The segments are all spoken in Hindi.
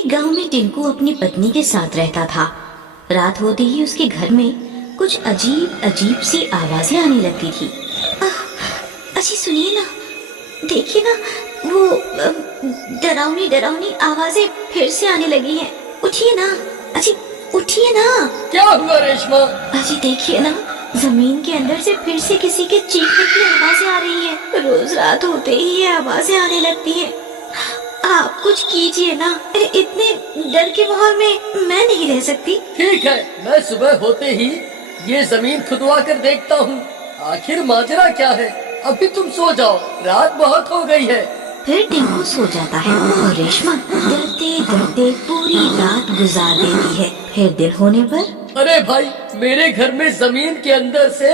एक गांव में टिंकू अपनी पत्नी के साथ रहता था। रात होते ही उसके घर में कुछ अजीब अजीब सी आवाजें आने लगती थी। अजी सुनिए ना, देखिए ना, वो डरावनी डरावनी आवाजें फिर से आने लगी हैं। उठिए ना अजी, उठिए ना। क्या हुआ रेशमा? अजी देखिए ना, जमीन के अंदर से फिर से किसी के चीखने की आवाजें आ रही हैं। रोज रात होते ही ये आवाजें आने लगती हैं। आप कुछ कीजिए ना, इतने डर के माहौल में मैं नहीं रह सकती। ठीक है, मैं सुबह होते ही ये जमीन खुदवा कर देखता हूँ। आखिर माजरा क्या है? अभी तुम सो जाओ, रात बहुत हो गई है। फिर टिंकू सो जाता है और रेशमा डरते डरते पूरी रात गुजार देती है। फिर दिन होने पर अरे भाई, मेरे घर में जमीन के अंदर से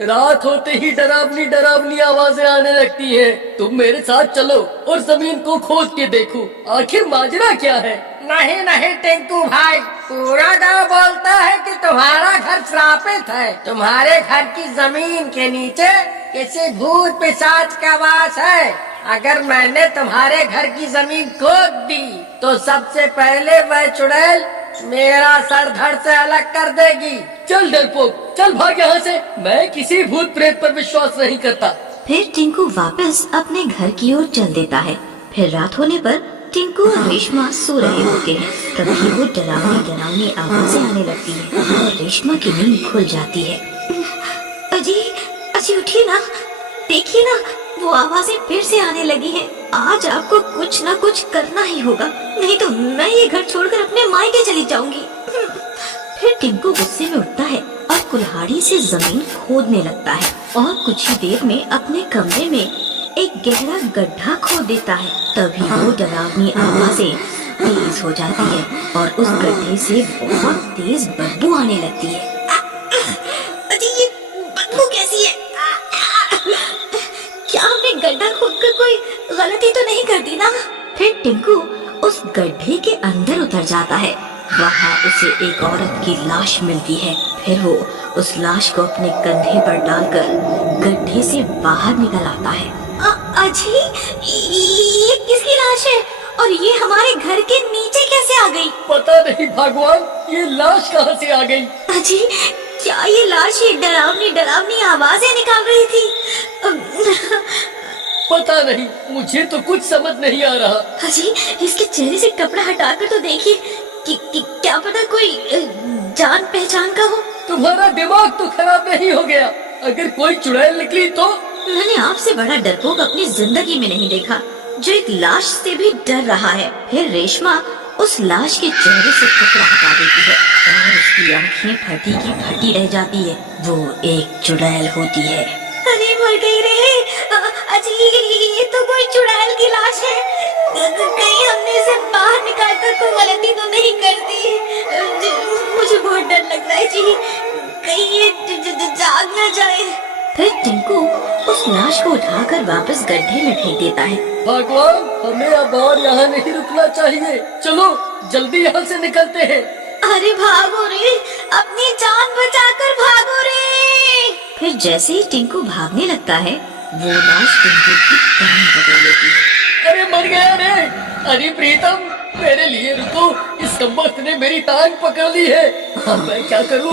रात होते ही डरावनी डरावनी आवाजें आने लगती हैं। तुम मेरे साथ चलो और जमीन को खोद के देखो, आखिर माजरा क्या है। नहीं नहीं टिंकू भाई, पूरा गांव बोलता है कि तुम्हारा घर श्रापित है। तुम्हारे घर की जमीन के नीचे किसी भूत पिशाच का वास है। अगर मैंने तुम्हारे घर की जमीन खोद दी तो सबसे पहले वह चुड़ैल मेरा सर धड़ से अलग कर देगी। चल डरपोक, चल भाग यहाँ से। मैं किसी भूत प्रेत पर विश्वास नहीं करता। फिर टिंकू वापस अपने घर की ओर चल देता है। फिर रात होने पर टिंकू और रेशमा सो रहे होते हैं। तभी वो डरावनी डरावनी आवाजें आने लगती हैं और रेशमा की नींद खुल जाती है। अजी अजी उठिए ना, देखिए ना, वो आवाजें फिर से आने लगी हैं। आज आपको कुछ ना कुछ करना ही होगा, नहीं तो मैं ये घर छोड़कर अपने मायके चली जाऊंगी। फिर टिंकू गुस्से में उठता है और कुल्हाड़ी से जमीन खोदने लगता है और कुछ ही देर में अपने कमरे में एक गहरा गड्ढा खोद देता है। तभी वो डरावनी आवाजें तेज हो जाती है और उस गड्ढे से बहुत तेज बदबू आने लगती है। अजी ये बदबू कैसी है? क्या हमने गड्ढा खोदकर कोई गलती तो नहीं कर दी ना? फिर टिंकू उस गड्ढे के अंदर उतर जाता है। वहाँ उसे एक औरत की लाश मिलती है। फिर वो उस लाश को अपने कंधे पर डालकर गड्ढे से बाहर निकल आता है। अजी ये किसकी लाश है और ये हमारे घर के नीचे कैसे आ गई? पता नहीं भगवान, ये लाश कहाँ से आ गई? अजी क्या ये लाश ये डरावनी डरावनी आवाजें निकाल रही थी? पता नहीं, मुझे तो कुछ समझ नहीं आ रहा। अजी इसके चेहरे से कपड़ा हटाकर तो देखिए कि क्या पता कोई जान पहचान का हो। तुम्हारा दिमाग तो खराब नहीं हो गया? अगर कोई चुड़ैल निकली तो? मैंने आपसे बड़ा डरपोक अपनी जिंदगी में नहीं देखा जो एक लाश से भी डर रहा है। फिर रेशमा उस लाश के चेहरे से कपड़ा हटा देती है और उसकी आंखें फटी की फटी रह जाती है। वो एक चुड़ैल होती है। अरे मर गई रे। अजी ये तो कोई चुड़ैल की लाश है। कहीं हमने इसे बाहर निकाल कर कोई गलती तो नहीं कर दी? मुझे बहुत डर लग रहा है जी, कहीं ये जाग न जाए। फिर टिंकू उस लाश को उठाकर वापस गड्ढे में फेंक देता है। भगवान, हमें अब और यहाँ नहीं रुकना चाहिए। चलो जल्दी यहाँ से निकलते हैं। अरे भागो रे, अपनी जान बचाकर भागो रे। फिर जैसे ही टिंकू भागने लगता है वो लाश टिंकू की टांग पकड़ लेती है। अरे मर गया रे। अरे प्रीतम, मेरे लिए रुको, इस कमबख्त ने मेरी टांग पकड़ ली है। अब मैं क्या करूं?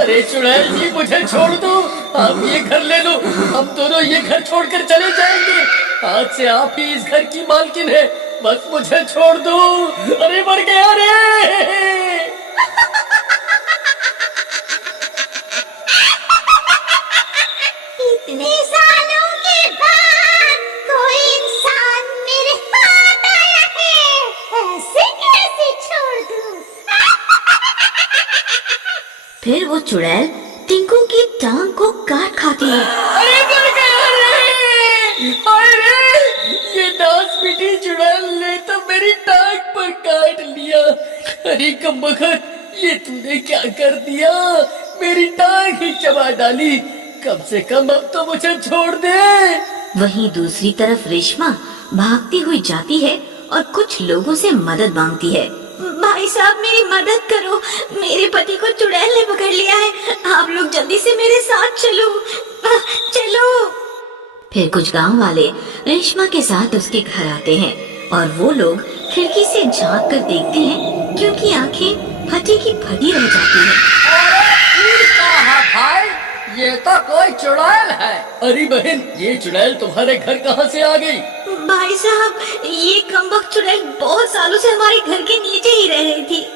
अरे चुड़ैल जी, मुझे छोड़ दो। आप ये घर ले लो, हम दोनों ये घर छोड़कर चले जाएंगे। आज से आप ही इस घर की मालकिन है, बस मुझे छोड़ दो। अरे मर गया रे। इतने सालों के बाद कोई इंसान मेरे हाथ आया है, ऐसे कैसे छोड़ दूं? फिर वो चुड़ैल टिंकू की टांग को काट खाती है। अरे मर गया रे। अरे ये दास पिटी चुड़ैल ने तो मेरी टांग पर काट लिया। अरे कमबख्त, ये तूने क्या कर दिया? मेरी टांग ही चबा डाली। कम से कम अब तो मुझे छोड़ दे। वहीं दूसरी तरफ रेशमा भागती हुई जाती है और कुछ लोगों से मदद मांगती है। भाई साहब मेरी मदद करो, मेरे पति को चुड़ैल ने पकड़ लिया है, आप लोग जल्दी से मेरे साथ चलो। चलो। फिर कुछ गांव वाले रेशमा के साथ उसके घर आते हैं और वो लोग खिड़की से झांक कर देखते हैं कि उनकी आंखें फटी की फटी रह जाती हैं। अरे ये क्या है भाई, ये तो कोई चुड़ैल है। अरे बहन, ये चुड़ैल तुम्हारे घर कहाँ से आ गई? भाई साहब, ये कमबख्त चुड़ैल बहुत सालों से हमारे घर के नीचे ही रह रही थी।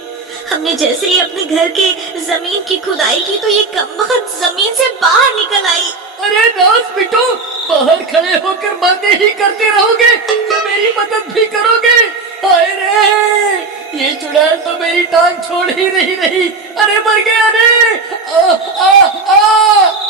हमने जैसे ही अपने घर के जमीन की खुदाई की तो ये कमबख्त जमीन से बाहर निकल आई। अरे नास बिटो, बाहर खड़े होकर बातें ही करते रहोगे या मेरी मदद भी करोगे? हाय रे, ये चुड़ैल तो मेरी टांग छोड़ ही नहीं रही। अरे मर गया रे।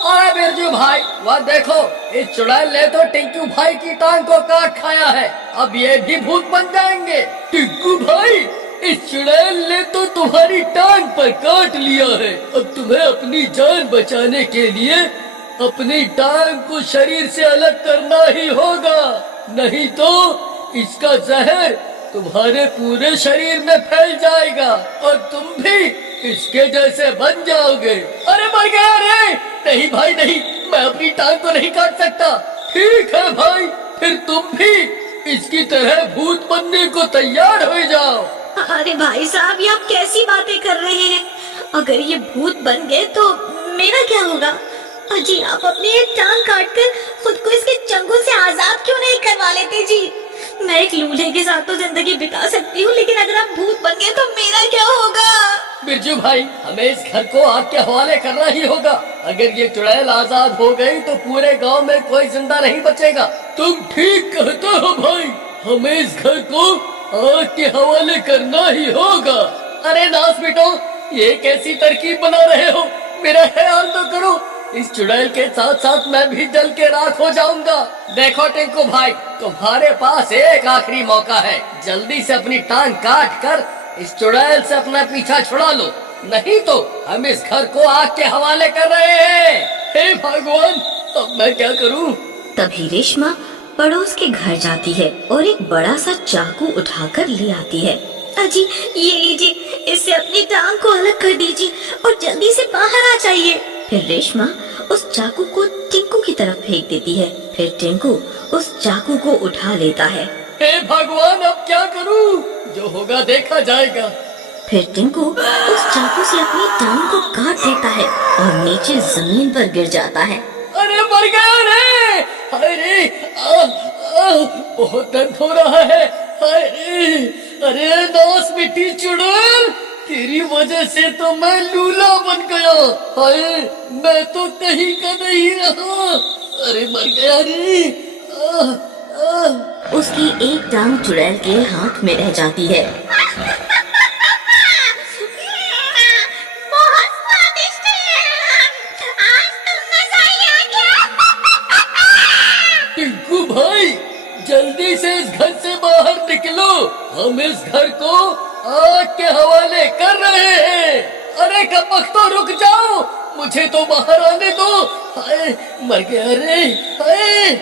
अरे बिरजू भाई, वह देखो, इस चुड़ैल ने तो टिंकू भाई की टांग को काट खाया है। अब ये भी भूत बन जाएंगे। टिंकू भाई, इस चुड़ैल ने तो तुम्हारी टांग पर काट लिया है। अब तुम्हें अपनी जान बचाने के लिए अपनी टांग को शरीर से अलग करना ही होगा, नहीं तो इसका जहर तुम्हारे पूरे शरीर में फैल जाएगा और तुम भी इसके जैसे बन जाओगे। अरे मर गया रे। नहीं भाई नहीं, मैं अपनी टांग को नहीं काट सकता। ठीक है भाई, फिर तुम भी इसकी तरह भूत बनने को तैयार हो जाओ। अरे भाई साहब, ये आप कैसी बातें कर रहे हैं? अगर ये भूत बन गए तो मेरा क्या होगा? अजी, आप अपनी एक टांग काटकर खुद को इसके चंगुल से आजाद क्यों नहीं करवा लेते जी? मैं एक लूल्हे के साथ तो जिंदगी बिता सकती हूँ, लेकिन अगर आप भूत बन गए तो मेरा क्या होगा? बिरजू भाई, हमें इस घर को आग के हवाले करना ही होगा। अगर ये चुड़ैल आजाद हो गई तो पूरे गांव में कोई जिंदा नहीं बचेगा। तुम ठीक कहते हो भाई, हमें इस घर को आग के हवाले करना ही होगा। अरे नास बेटो, ये कैसी तरकीब बना रहे हो? मेरा ख्याल तो करो, इस चुड़ैल के साथ साथ मैं भी जल के राख हो जाऊंगा। देखो टिंकू भाई, तुम्हारे पास एक आखिरी मौका है। जल्दी से अपनी टांग काट कर इस चुड़ैल से अपना पीछा छुड़ा लो, नहीं तो हम इस घर को आग के हवाले कर रहे हैं। हे भगवान, अब मैं क्या करूं? तभी रेशमा पड़ोस के घर जाती है और एक बड़ा सा चाकू उठाकर ले आती है। अजी, ये लीजिए, इससे अपनी टांग को अलग कर दीजिए और जल्दी से बाहर आ जाइए। फिर रेशमा उस चाकू को टिंकू की तरफ फेंक देती है। फिर टिंकू उस चाकू को उठा लेता है। हे भगवान, अब क्या करूं? जो होगा देखा जाएगा। फिर टिंकू उस चाकू से अपनी टांग को काट देता है और नीचे जमीन पर गिर जाता है। अरे मर गया रे। हाय रे, बहुत दर्द हो रहा है। हाय रे, अरे नास मिट्टी चुड़ैल, तेरी वजह से तो मैं लूला बन गया। हाय, मैं तो कहीं का नहीं रहा। अरे मर गया रे। उसकी एक टांग चुड़ैल के हाथ में रह जाती है। बहुत स्वादिष्ट है। आज तो मजा ही आ गया। टिंकू भाई, जल्दी से इस घर से बाहर निकलो। हम इस घर को आग के हवाले कर रहे हैं। अरे कबक तो रुक जाओ, मुझे तो बाहर आने दो। हाय, मर गया रे। हाय,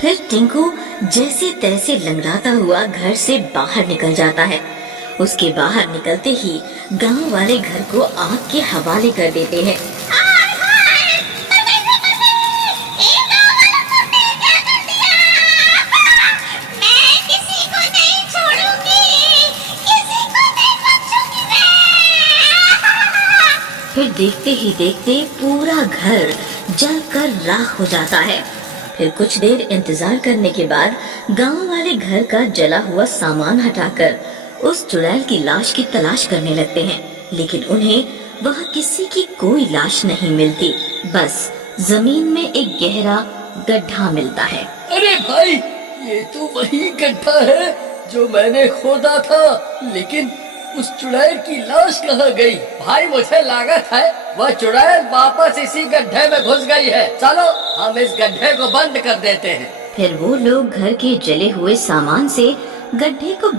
फिर टिंकू जैसे तैसे लंगड़ाता हुआ घर से बाहर निकल जाता है। उसके बाहर निकलते ही गांव वाले घर को आग के हवाले कर देते हैं। फिर देखते ही देखते पूरा घर जलकर राख हो जाता है। फिर कुछ देर इंतजार करने के बाद गांव वाले घर का जला हुआ सामान हटाकर उस चुड़ैल की लाश की तलाश करने लगते हैं, लेकिन उन्हें वहाँ किसी की कोई लाश नहीं मिलती। बस जमीन में एक गहरा गड्ढा मिलता है। अरे भाई, ये तो वही गड्ढा है जो मैंने खोदा था, लेकिन उस चुड़ैल की लाश कहाँ गई? भाई मुझे लागत है वह चुड़ैल वापस इसी गड्ढे में घुस गई है। चलो हम इस गड्ढे को बंद कर देते हैं। फिर वो लोग घर के जले हुए सामान से गड्ढे को